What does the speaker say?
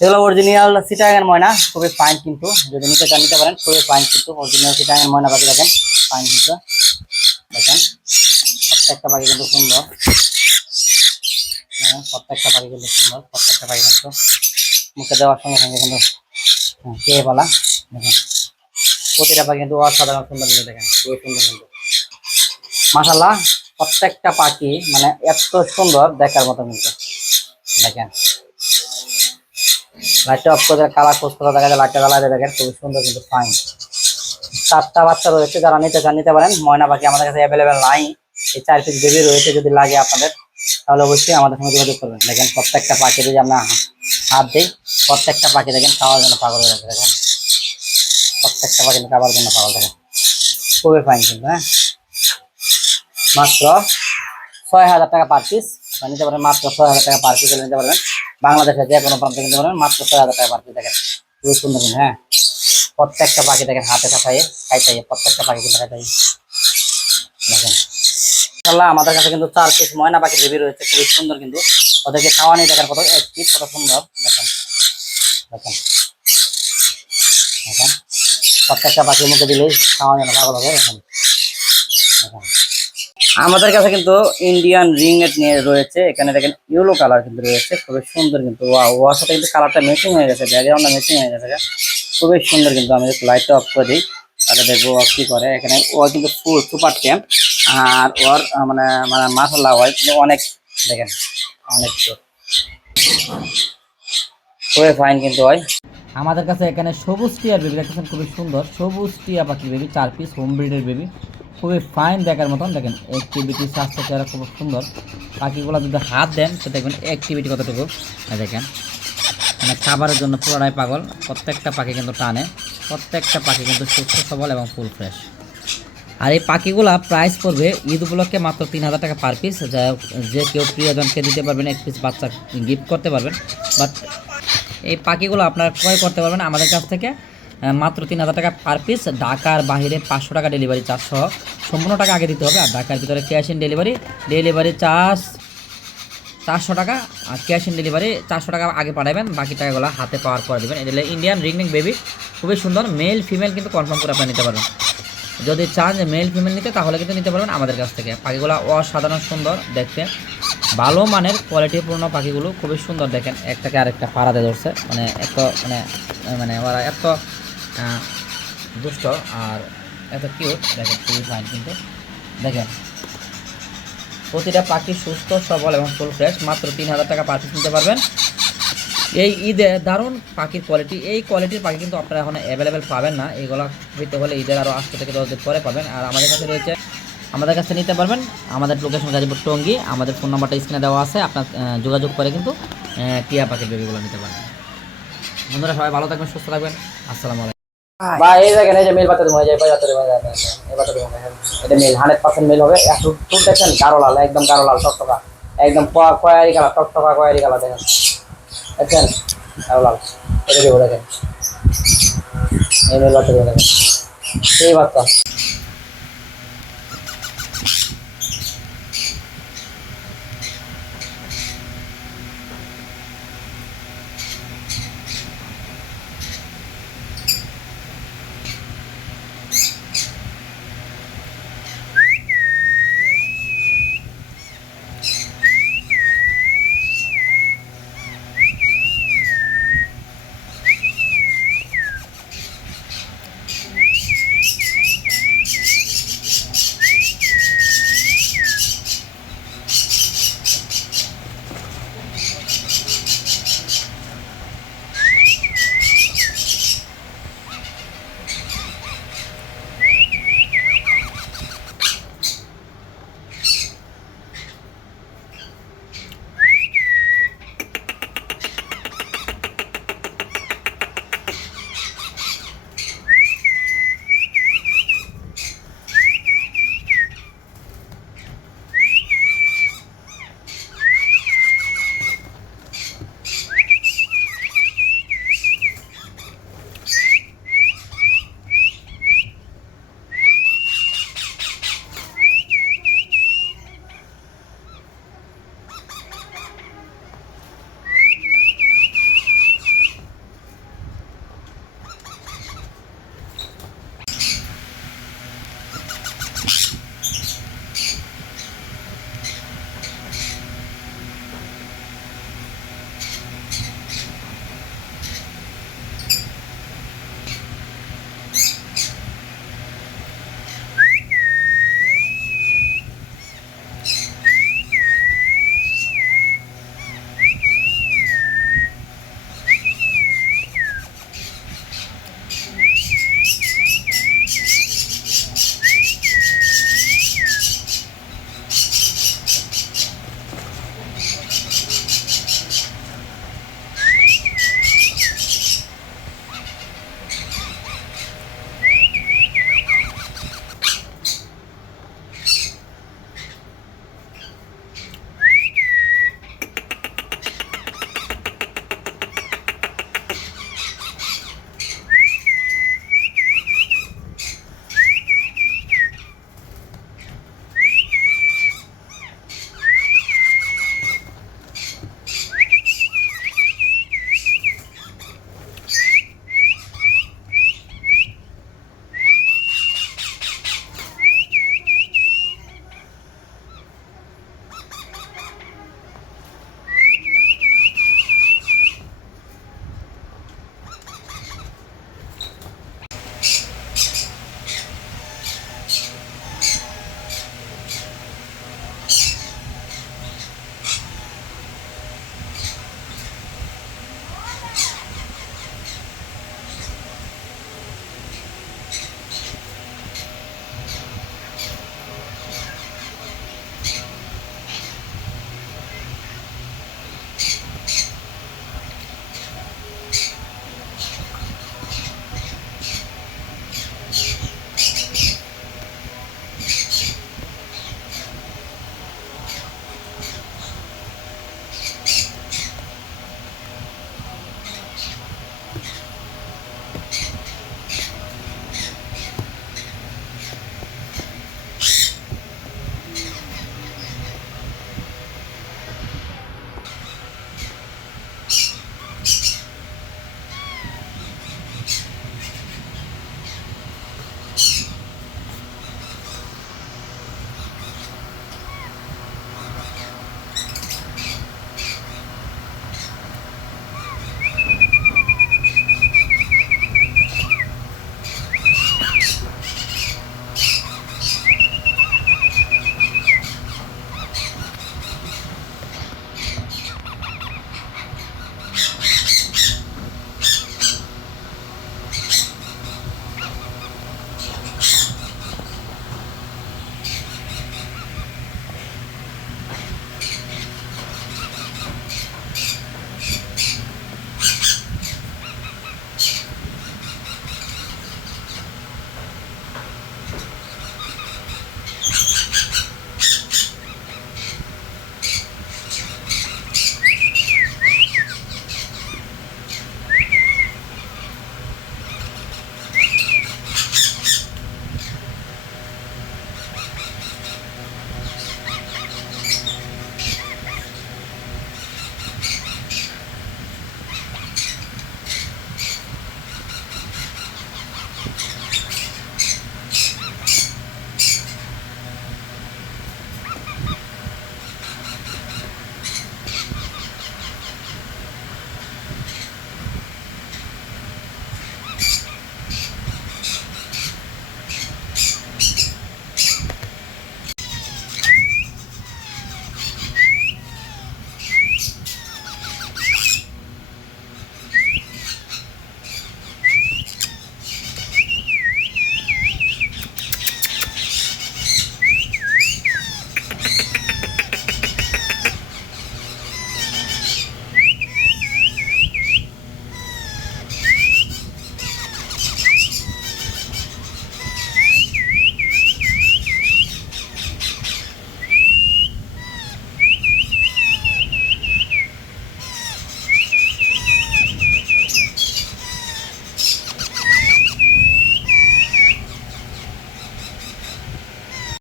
এগুলো অরিজিনাল সিটাগান ময়না খুবই ফাইন কিন্তু। যদি নিতে চান নিতে পারেন খুবই ফাইন কিন্তু। অরিজিনাল সিটাগান ময়না পাখি দেখেন ফাইন কিন্তু। দেখেন প্রত্যেকটা পাখি কিন্তু সুন্দর। প্রত্যেকটা পাখি কিন্তু সুন্দর প্রত্যেকটা পাখি কিন্তু মুখে দেওয়ার সঙ্গে সঙ্গে কিন্তু হ্যাঁ, খেয়ে বলা দেখেন প্রতিটা পাখি কিন্তু অসাধারণ সুন্দর কিন্তু দেখেন খুবই সুন্দর কিন্তু। মাসাল্লাহ প্রত্যেকটা পাখি মানে এত সুন্দর দেখার মতো কিন্তু। দেখেন লাইটটা অফ করে কালার খোঁজ করা দেখা যায় লাইটটা জ্বালাতে দেখেন, খুবই সুন্দর কিন্তু ফাইন চারটা বাচ্চা রয়েছে, যারা নিতে চান, নিতে পারেন। ময়না পাখি আমাদের কাছে অ্যাভেলেবেল নাই। এই চার পিস বেবি রয়েছে, যদি লাগে আপনাদের, তাহলে অবশ্যই আমাদের সঙ্গে যোগাযোগ করবেন। দেখেন, প্রত্যেকটা পাখি যদি আমরা হাত দিই, প্রত্যেকটা পাখি দেখেন, খাওয়ার জন্য পাগল হয়ে যাচ্ছে দেখেন। প্রত্যেকটা পাখি খাবার জন্য পাগল, দেখেন। খুবই ফাইন কিন্তু হ্যাঁ? মাত্র ছয় হাজার টাকা পার পিস নিতে পারেন মাত্র ছয় হাজার টাকা পার পিস নিতে পারবেন। বাংলাদেশে যে কোনো প্রান্তে নিতে পারবেন মাত্র ছয় হাজার টাকা পিস দেখেন। খুবই সুন্দর হ্যাঁ? প্রত্যেকটা পাখি দেখেন, হাতে খাইয়ে খাইতে প্রত্যেকটা পাখি কিন্তু খাইতে দেখেন। আমাদের কাছে কিন্তু চার পিস ময়না পাখির বেবি রয়েছে, খুবই সুন্দর কিন্তু। ওদেরকে খাওয়া নিয়ে দেখার কত এক পিস কত সুন্দর, দেখেন। দেখেন। দেখেন। প্রত্যেকটা পাখির মুখে দিলেই খাওয়া যেন পাগল হবে, দেখেন। দেখেন। আমাদের কাছে কিন্তু ইন্ডিয়ান রিং নেট নিয়ে রয়েছে। এখানে দেখেন ইয়েলো কালার কিন্তু রয়েছে, খুবই সুন্দর কিন্তু। ওয়া- ওয়ার সাথে কিন্তু কালারটা ম্যাচিং হয়ে গেছে ব্যাকগ্রাউন্ডটা ম্যাচিং হয়ে গেছে খুবই সুন্দর কিন্তু, আমি লাইটটা অফ করে দিই। তাহলে দেখব ও কি করে। এখানে ও কিন্তু ফুল সুপার ক্যাম্প আর ওর মানে মানে মাসাল্লাহ হয় কিন্তু অনেক, দেখেন, অনেক খুবই ফাইন কিন্তু হয় আমাদের কাছে এখানে সবুজ টিয়ার বেবি দেখতেছেন খুবই সুন্দর। সবুজ টিয়া পাখির বেবি চার পিস হোম ব্রিডের বেবি খুবই ফাইন দেখার মতন। দেখেন অ্যাক্টিভিটি স্বাস্থ্য চেহারা খুব সুন্দর। পাখিগুলো যদি হাত দেন, তো দেখবেন অ্যাক্টিভিটি কতটুকু। দেখেন মানে খাবারের জন্য পুরোটাই পাগল। প্রত্যেকটা পাখি কিন্তু টানে। প্রত্যেকটা পাখি কিন্তু সুস্থ, সবল এবং ফুল ফ্রেশ আর এই পাখিগুলা প্রাইস পড়বে ঈদ উপলক্ষে মাত্র তিন হাজার টাকা পার পিস যা যে কেউ প্রিয়জনকে দিতে পারবেন, এক পিস বাচ্চা গিফট করতে পারবেন। বাট এই পাখিগুলো আপনারা ক্রয় করতে পারবেন আমাদের কাছ থেকে। মাত্র তিন হাজার টাকা পার পিস ঢাকার বাইরে পাঁচশো টাকা ডেলিভারি চার্জ সহ সম্পূর্ণ টাকা আগে দিতে হবে। আর ঢাকার ভিতরে cash in delivery delivery charge চারশো টাকা। আর ক্যাশ ইন ডেলিভারি চারশো টাকা আগে পাঠাবেন। বাকি টাকাগুলো হাতে পাওয়ার পরে দেবেন। এটা ইন্ডিয়ান রিংনিং বেবি খুবই সুন্দর। মেল ফিমেল কিন্তু কনফার্ম করে আপনারা নিতে পারবেন। যদি চান যে মেল ফিমেল নিতে, তাহলে কিন্তু নিতে পারবেন আমাদের কাছ থেকে। পাখিগুলো অসাধারণ সুন্দর দেখতে। ভালো মানের কোয়ালিটিপূর্ণ পাখিগুলো খুবই সুন্দর দেখেন। একটাকে আরেকটা পাড়াতে ধরছে। মানে এত মানে মানে ওরা এত দুষ্ট আর এত কিউট দেখেন, খুবই ফাইন কিন্তু। দেখেন, প্রতিটা পাখি সুস্থ, সবল এবং ফুল ফ্রেশ মাত্র তিন হাজার টাকা পাখি পিস নিতে পারবেন। এই ঈদে দারুণ পাখির কোয়ালিটি এই কোয়ালিটির পাখি কিন্তু আপনারা এখন অ্যাভেলেবেল পাবেন না। এইগুলো পেতে হলে ঈদের আরও আটশো থেকে দশ দিন পরে পাবেন। আর আমাদের কাছে রয়েছে, আমাদের কাছে নিতে পারবেন আমাদের লোকেশন গাজীপুর টঙ্গি। আমাদের ফোন নাম্বারটা স্ক্রিনে দেওয়া আছে। আপনার যোগাযোগ করে কিন্তু টিয়া পাখির বেবিগুলো নিতে পারবেন। বন্ধুরা, সবাই ভালো থাকবেন, সুস্থ থাকবেন। আসসালামু আলাইকুম। বা এই দেখেন এই যে মেল বাচ্চা হয়ে যায় বাচ্চা হয়ে যায় এই বাচ্চা এটা মেল, হান্ড্রেড পার্সেন্ট মেল হবে। একটু ফুল দেখছেন, গাঢ় লাল, একদম গাঢ় লাল, টকটকা। একদম কয়ারি কালার, টকটকা, কয়ারি কালার দেখেন। দেখছেন? গাঢ় লাল। এটা দেবো, দেখেন। এই মেল দেবো, দেখেন। এই বাচ্চা